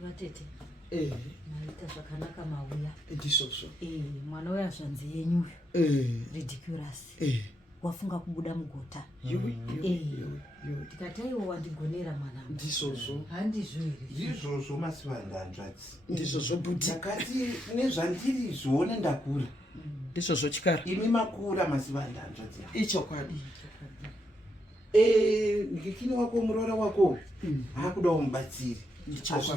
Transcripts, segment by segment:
Vatete. Maita zvakanaka mauya. Ndisosvo. Mwana uya zvanzi yenyu. Ridiculous. Wafunga kubuda mugota. Tikataiwo wandigonera mwana. Ndisosvo. Handizvo here. Ndizvozvo Masivanda hanzvadzi. Ndisosvo buti. Takati nezvandiri zvoona ndakura. Ndisosvo chikara. Imi makura Masivanda hanzvadzi. Ichokwadi. Ndikini wako Muroora wako. Hakuda umubatsiri.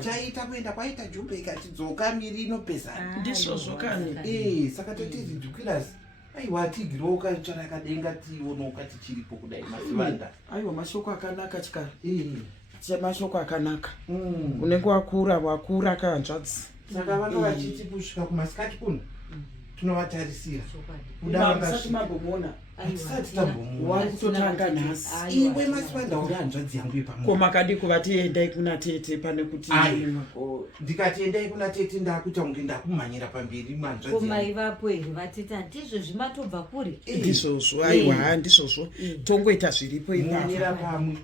Chaita kuenda kwaita Jumbe ikati dzoka miri inopesana. Ndisosvo kani. Saka toti ridiculous. Aiwa tigiroka charakadenga tionoka tichiripo kudai Masivanda. Aiwa mashoko akanaka chikara. Mashoko akanaka. Unenge wakura kanzvadzi. Saka vana vachiti kusvika kumasikati kuno tunovatarisira. Udavasati mabomona. Hatisati tambomona. Wakutotanga nhasi. Iwe Masivanda uri hanzvadzi yangu yepamwe. Koma kadi kuvati endai kuna tete pane kuti ndikati endai kuna tete ndakuita kunge ndakumhanyira pamberi mwanzvadzi. Koma ivapo here vatete handizvo zvimatobva kuri. Ndisosvo aiwa ndisosvo. Tongoita zviripo imhanyira pamwe.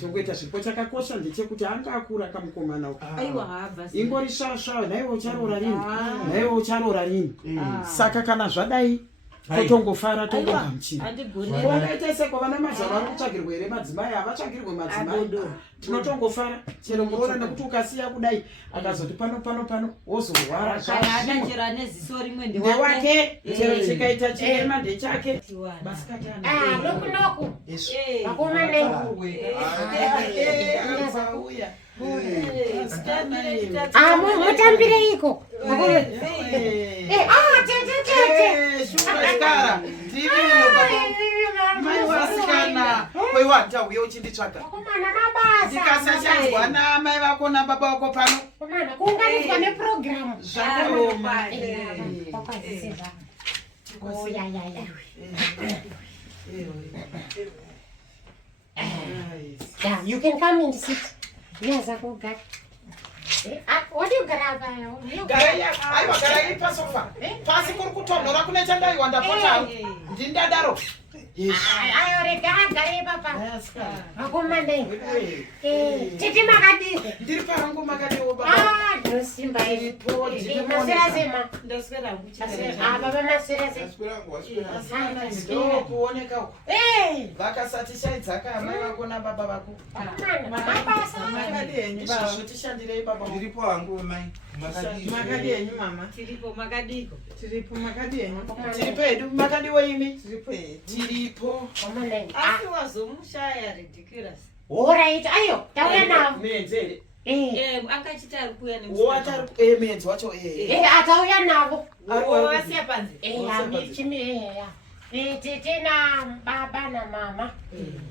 Tongoita zviripo chakakosha ndechekuti anga akura kamukomana uko. Aiwa habva. Ingori svasva naiwe ucharora rini? Naiwe ucharora rini? Saka kana zvadai tongofara tongogamuchira. Wakaita seko vana mazava vari kutsvagirwa here madzimai havatsvagirwe madzimai. Tinotongofara chero Muroora nekuti ukasiya kudai akazoti pano wozorwara. Akachera neziso rimwe ndewake chero chikaita chirema ndechake. Noku. Vakomana. Mutambire iko. Shukara. Mai wasikana. Wewa uye uchinditsvaga. Vakomana mabasa. Ndikasachanzwana mai vako nababa vako pano. Vakomana kuunganidzwa neprogramu. Zvakaroma. Yeah, you can come and sit. Yes, I go back. What do you grab? Gara pasofa. Pasi kuri kutonhora kune chandaiwa ndapota. Ndindadaro. I already got papa. Vakomana. Titi makadi. Ndiri parangu makadiwo baba. Ndosimba iripo. Masera sema. Ndoswera kuchira. Baba masera sema. Waswera. Ndo kuoneka uko. Vakasati shaidzaka mai vako nababa vako. Mabasa. Makadi enyu baba. Tishandirei baba. Ndiripo hangu mai. Makadi enyu mama. Tiripo makadiko. Tiripo makadi enyu. Tiripo edu makadi weimi. Tiripo. Tiripo. Asi wazomushaya ridiculous. Alright, ayo. Tauya navo. Menzere. Akachita ari kuuya nemusana. Menzi wacho atauya navo. Wasiya panze. Tete na baba na mama.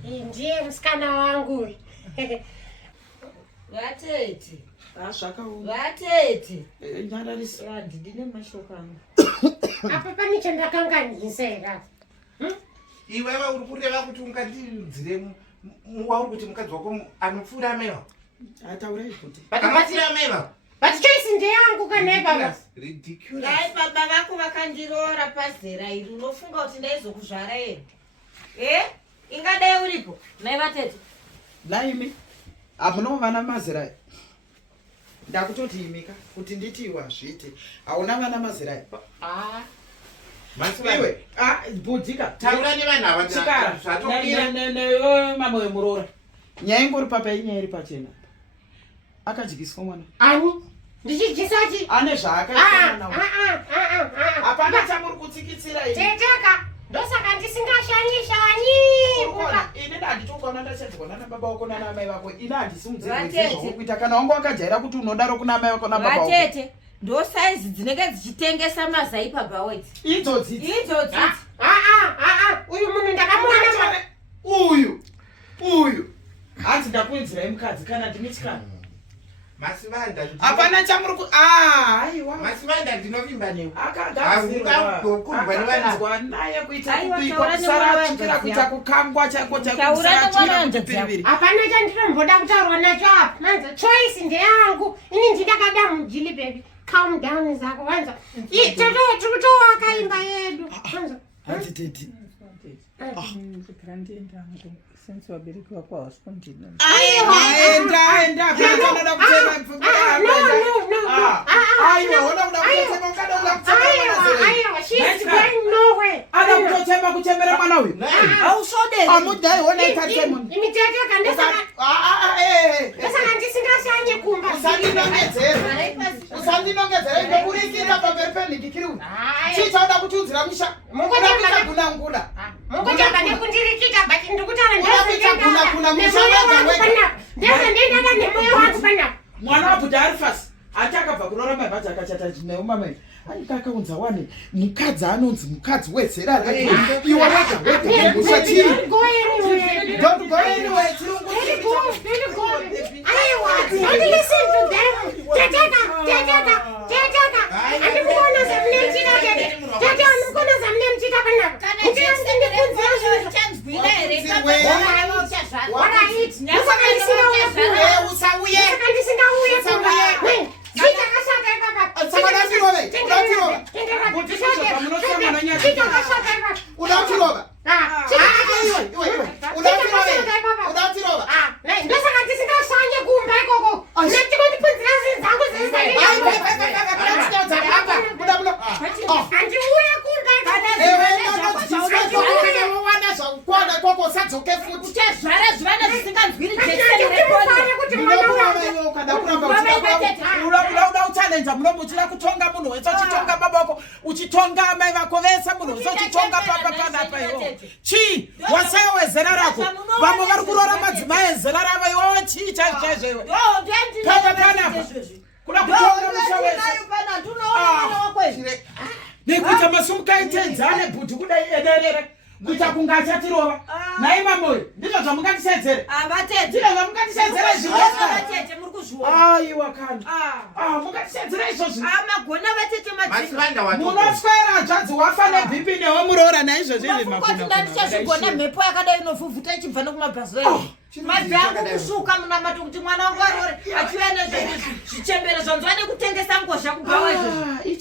Ndiye musikana wangu. Vatete. Zvakaoma. Vatete. Nyararisi. Ndine mashoko angu. Apa pane chandakanganisa here. Iwewe uri kureva kuti ungatidzire wauri kuti mukadzi wako anopfuura amai vako. Ataurai kuti. Anopfuura amai vako. But choice ndeyangu kana baba. Ridiculous. Dai baba vako vakandiroora pazera iri unofunga kuti ndaizokuzvara here. Ingadai uripo. Nai vatete. Naimi. Amuno vana mazera. Ndakutoti imika kuti nditi iwazvite. Hauna vana mazera. Masiwe. Budhika. Taura nevanhu ava zvatokira newe mama weMuroora. Nyaya ingori papa inyaya iri pachena. Akadyiswa mwana. Ani? Ndichidyiswachi? Ane zvaakaita nawo. Hapana chamuri kutsikitsira ini. Teteka. Ndosaka ndisingashanyi. Ini ndanditokwana ndachadzikwana nababa vako nanamai vako. Ini handisimudzirwe zvokuita kana wangu wakajaira kuti unodaro kuna mai vako nababa vako. Vatete. Ndo saizi dzinenge dzichitengesa mazai pabaweti. Idzodzi. Uyu munhu ndakamuona. Uyu. Hanzi ndakuinzirai mukadzi kana ndimityana. Masivanda. Hapana chamuri ku aiwa. Masivanda ndinovimba newe. Akagadzirwa naye kuita kubikwa kusara chikira kuita kukangwa chako chakusara chikira. Hapana chandinomboda kutaurwa nacho apa. Manza choice ndeyangu. Ini ndidakada mujili baby. Calm down zako wanza. Toto akaimba yedu. Hanzi tete. Since wabereki wako hawaspontine. Enda. Pia tunaenda kucheza mfungo. Amudai ona itate munhu. Imi tete kandesaka. Ndesaka ndisingashanye kumba. Usandinongedzera ndokurikira pamberi pendikikiri. Chichauda kutiudzira musha. Mukuita gunangula. Mukuita nekundirikita but ndikutaura kuna musha wega. Ndenda nemoyo wangu pana. Mwana wabuda arifasi. Achakabva kurorama bhazi akachata neumamai. Aikakaunza wane mukadzi anonzi mukadzi wezera rake. Iwe wega usachiri. Don't go anywhere. Don't listen to them. Teteka. Andikuona zamnemchita tete. Tete andikuona zamnemchita pana. Munomuchira kutonga munhu wese uchitonga babako uchitonga mai vako vese munhu wese uchitonga papa iwo chi wasaya wezera rako vamwe vari kurora madzimai ezera ravo iwowo chii chaizvo iwe pana kuda kutonga musha wese nekuita masumukaitedzane bhuti kudai ederere kuita kunga achatirova nai mamoyo ndizvo zvamungatisedzere ndizvo zvamungatisedzere aiwa kana mungatisedzere izvozvi munoswera hanzvadzi wafa nebhipi newe Muroora naizvozvi ndandishazvigona mhepo yakadai inovhuvhuta ichibva nekumabhazi mabvi angu kushuka munamato kuti mwana wangu arore achiuya nezvichembere zvanzwa nekutengesa ngozha kubva waizvozvi